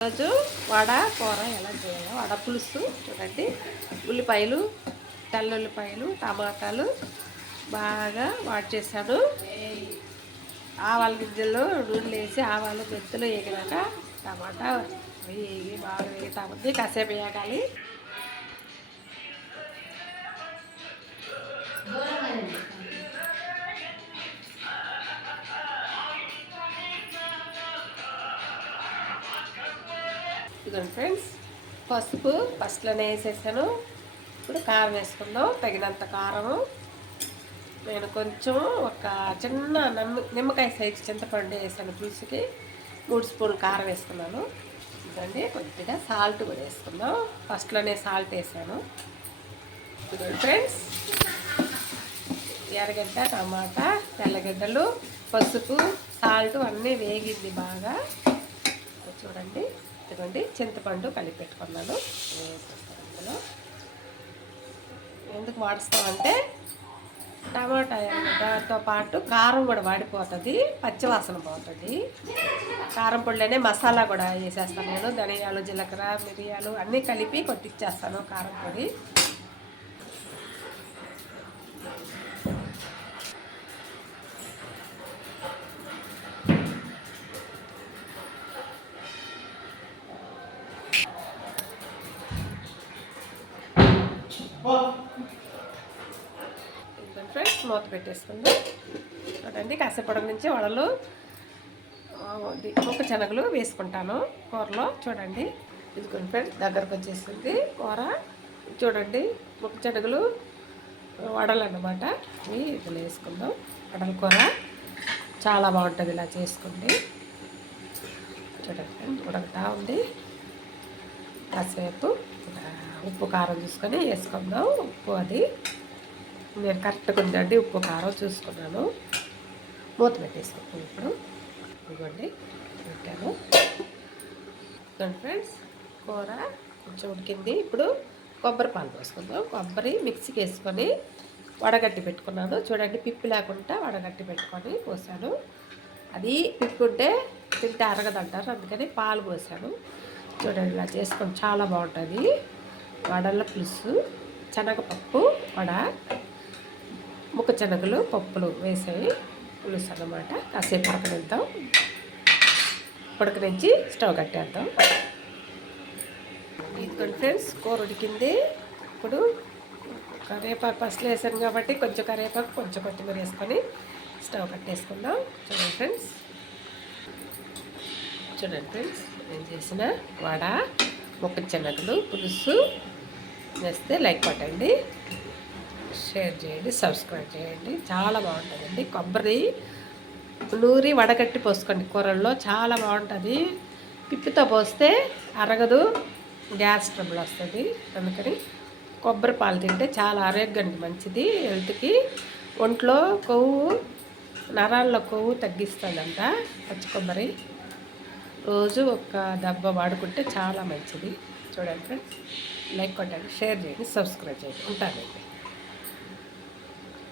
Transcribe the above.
ఈరోజు వడ కూర ఎలా చేయాలో వడ పులుసు చూడండి. ఉల్లిపాయలు, తెల్లుల్లిపాయలు, టమాటాలు బాగా వాట్ చేశాను. ఆవాల గింజల్లో నూనెలు వేసి ఆవాలు మెంతులు వేగినాక టమాటా వేగి బాగా వేగుతా ఉంది. కాసేపు వేగాలి. ఇదిగోండి ఫ్రెండ్స్, పసుపు ఫస్ట్లోనే వేసేసాను. ఇప్పుడు కారం వేసుకుందాం, తగినంత కారము. నేను కొంచెం ఒక చిన్న నిమ్మకాయ సైజు చింతపండు వేసాను పులుసుకి. 3 స్పూన్లు కారం వేసుకున్నాను. ఇదండి కొద్దిగా సాల్ట్ కూడా వేసుకుందాం. ఫస్ట్లోనే సాల్ట్ వేసాను. ఇదిగోండి ఫ్రెండ్స్, ఎర్రగడ్డ, టమాటా, తెల్లగడ్డలు, పసుపు, సాల్ట్ అన్నీ వేగింది బాగా. చూడండి, ఇదిగోండి చింతపండు కలిపి పెట్టుకున్నాను. అందులో ఎందుకు వాడుస్తామంటే టమాటా ఎర్రగడ్డతో పాటు కారం కూడా వాడిపోతుంది, పచ్చివాసన పోతుంది. కారం పొడిలోనే మసాలా కూడా వేసేస్తాను నేను. ధనియాలు, జీలకర్ర, మిరియాలు అన్నీ కలిపి కొట్టిచ్చేస్తాను కారం పొడి. ఫ్రెండ్స్, మూత పెట్టేసుకుందాం. చూడండి, కాసేపటి నుంచి వడలు మొక్కశనగలు వేసుకుంటాను కూరలో. చూడండి, ఇదిగోండి ఫ్రెండ్స్, దగ్గరకు వచ్చేసింది కూర. చూడండి, మొక్కశనగలు వడలు అన్నమాట. ఇవి ఇదిలో వేసుకుందాం. వడల కూర చాలా బాగుంటుంది ఇలా చేసుకుంటే. చూడండి ఫ్రెండ్స్, ఉడకతా ఉంది. కాసేపు ఉప్పు కారం చూసుకొని వేసుకుందాం. ఉప్పు అది నేను కరెక్ట్గా ఉందండి, ఉప్పు కారం చూసుకున్నాను. మూత పెట్టేసుకుంటాను. ఇప్పుడు ఇవ్వండి పెట్టాను. ఫ్రెండ్స్, కూర కొంచెం ఉడికింది. ఇప్పుడు కొబ్బరి పాలు పోసుకుందాం. కొబ్బరి మిక్సీకి వేసుకొని వడగట్టి పెట్టుకున్నాను. చూడండి, పిప్పి లేకుండా వడగట్టి పెట్టుకొని పోసాను. అది పిప్పి ఉంటే తింటే అరగదంటారు, అందుకని పాలు పోసాను. చూడండి, ఇలా చేసుకొని చాలా బాగుంటుంది వడల పులుసు. శనగపప్పు వడ, మొక్కశనగలు, పప్పులు వేసాయి పులుసు అన్నమాట. కాసేపు ఉడకనిద్దాం. ఉడకనించి స్టవ్ కట్టేద్దాం. ఇదిగోండి ఫ్రెండ్స్, కూర ఉడికింది. ఇప్పుడు కరివేపాకు ఫస్ట్లో వేసాను కాబట్టి కొంచెం కరివేపాకు, కొంచెం కొత్తిమీర వేసుకొని స్టవ్ కట్టేసుకుందాం. చూడండి ఫ్రెండ్స్, నేను చేసిన వడ, మొక్కశనగలు పులుసు వేస్తే లైక్ కొట్టండి, షేర్ చేయండి, సబ్స్క్రైబ్ చేయండి. చాలా బాగుంటుందండి. కొబ్బరి నూరి వడగట్టి పోసుకోండి కూరల్లో, చాలా బాగుంటుంది. పిప్పితో పోస్తే అరగదు, గ్యాస్ ట్రబుల్ వస్తుంది. అందుకని కొబ్బరి పాలు తింటే చాలా ఆరోగ్యానికి మంచిది, హెల్త్కి. ఒంట్లో కొవ్వు, నరాల్లో కొవ్వు తగ్గిస్తుందంట పచ్చి కొబ్బరి. రోజు ఒక దెబ్బ వాడుకుంటే చాలా మంచిది. చూడండి ఫ్రెండ్స్, లైక్ కొట్టండి, షేర్ చేయండి, సబ్స్క్రైబ్ చేయండి. ఉంటానండి.